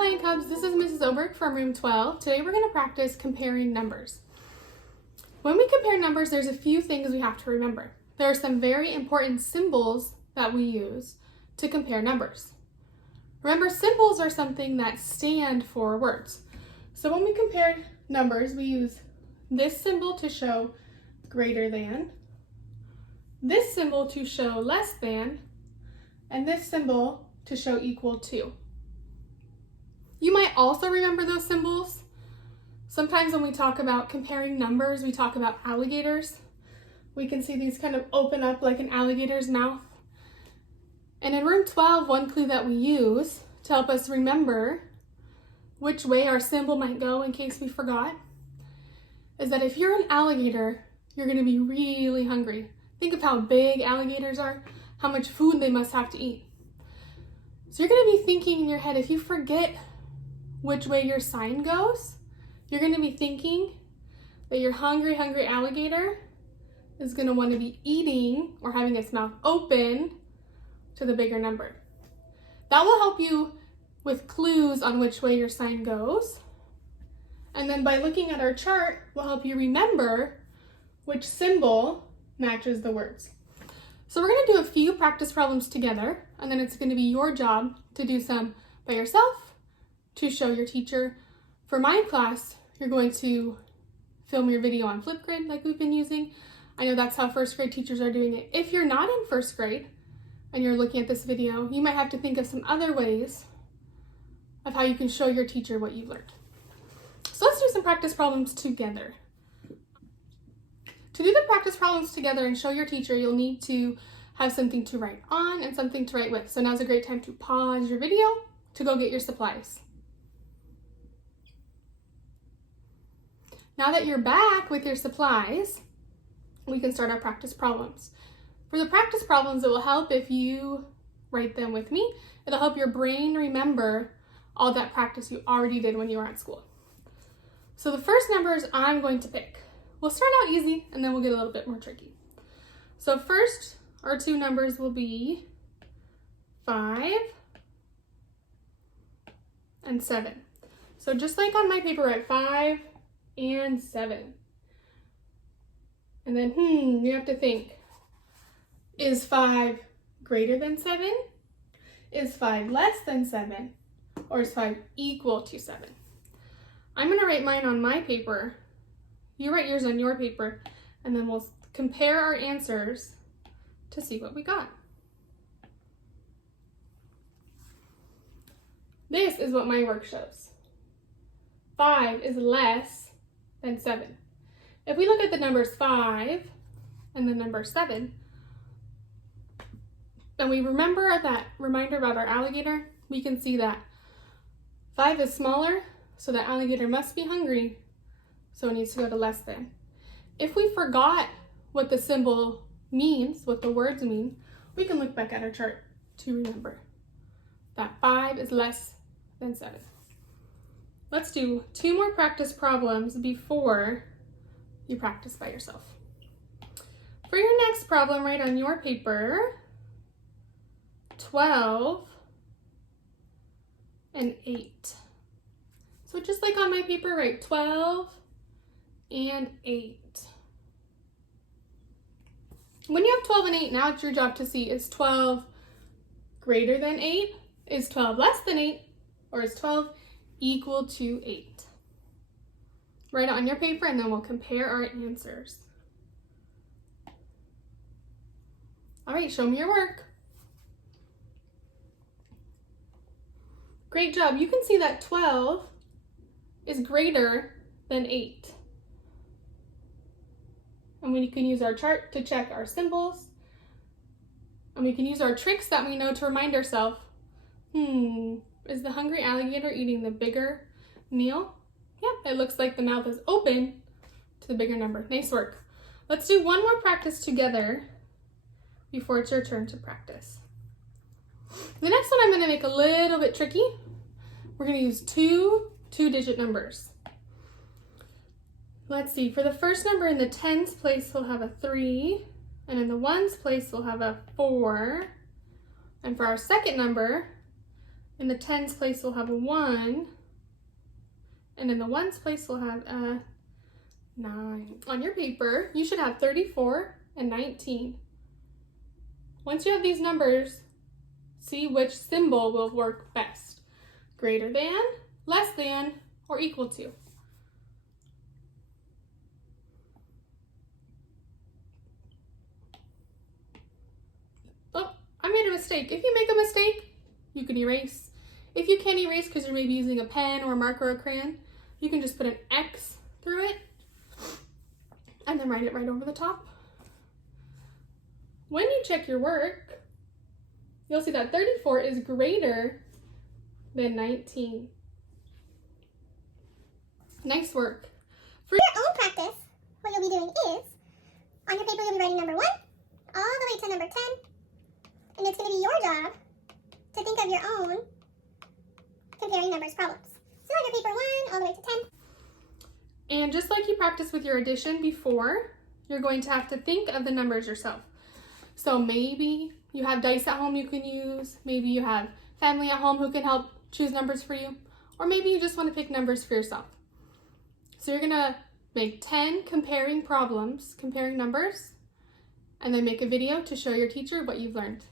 Lion Cubs, this is Mrs. Oberg from room 12. Today we're going to practice comparing numbers. When we compare numbers, there's a few things we have to remember. There are some very important symbols that we use to compare numbers. Remember, symbols are something that stand for words. So when we compare numbers, we use this symbol to show greater than, this symbol to show less than, and this symbol to show equal to. You might also remember those symbols. Sometimes when we talk about comparing numbers, we talk about alligators. We can see these kind of open up like an alligator's mouth. And in room 12, one clue that we use to help us remember which way our symbol might go in case we forgot is that if you're an alligator, you're going to be really hungry. Think of how big alligators are, how much food they must have to eat. So you're going to be thinking in your head, if you forget which way your sign goes, you're going to be thinking that your hungry alligator is going to want to be eating or having its mouth open to the bigger number. That will help you with clues on which way your sign goes. And then by looking at our chart, will help you remember which symbol matches the words. So we're going to do a few practice problems together, and then it's going to be your job to do some by yourself to show your teacher. For my class, you're going to film your video on Flipgrid like we've been using. I know that's how first grade teachers are doing it. If you're not in first grade and you're looking at this video, you might have to think of some other ways of how you can show your teacher what you've learned. So let's do some practice problems together. To do the practice problems together and show your teacher, you'll need to have something to write on and something to write with. So now's a great time to pause your video to go get your supplies. Now that you're back with your supplies, we can start our practice problems. For the practice problems, it will help if you write them with me. It'll help your brain remember all that practice you already did when you were at school. So the first numbers I'm going to pick. We'll start out easy and then we'll get a little bit more tricky. So first, our two numbers will be 5 and 7. So just like on my paper, write 5 and 7. And then, you have to think, is 5 greater than 7? Is 5 less than 7? Or is 5 equal to 7? I'm going to write mine on my paper. You write yours on your paper, and then we'll compare our answers to see what we got. This is what my work shows. 5 is less than 7. If we look at the numbers 5 and the number 7, and we remember that reminder about our alligator, we can see that 5 is smaller, so the alligator must be hungry, so it needs to go to less than. If we forgot what the symbol means, what the words mean, we can look back at our chart to remember that 5 is less than 7. Let's do 2 more practice problems before you practice by yourself. For your next problem, write on your paper 12 and 8. So just like on my paper, write 12 and 8. When you have 12 and 8, now it's your job to see, is 12 greater than 8? Is 12 less than 8? Or is 12 equal to 8? Write it on your paper and then we'll compare our answers. All right, show me your work. Great job. You can see that 12 is greater than 8. And we can use our chart to check our symbols. And we can use our tricks that we know to remind ourselves, is the hungry alligator eating the bigger meal? Yep, it looks like the mouth is open to the bigger number. Nice work. Let's do one more practice together before it's your turn to practice. The next one I'm going to make a little bit tricky. We're going to use two-digit numbers. Let's see, for the first number in the tens place, we'll have a 3, and in the ones place, we'll have a 4. And for our second number, In the tens place, we'll have a 1. And in the ones place, we'll have a 9. On your paper, you should have 34 and 19. Once you have these numbers, see which symbol will work best. Greater than, less than, or equal to. Oh, I made a mistake. If you make a mistake, you can erase. If you can't erase because you're maybe using a pen or a marker or a crayon, you can just put an X through it and then write it right over the top. When you check your work, you'll see that 34 is greater than 19. Nice work. For your own practice, what you'll be doing is, on your paper you'll be writing number 1 all the way to number 10, and it's going to be your job to think of your own comparing numbers problems. So on your paper 1 all the way to 10. And just like you practiced with your addition before, you're going to have to think of the numbers yourself. So maybe you have dice at home you can use, maybe you have family at home who can help choose numbers for you, or maybe you just want to pick numbers for yourself. So you're gonna make 10 comparing problems, comparing numbers, and then make a video to show your teacher what you've learned.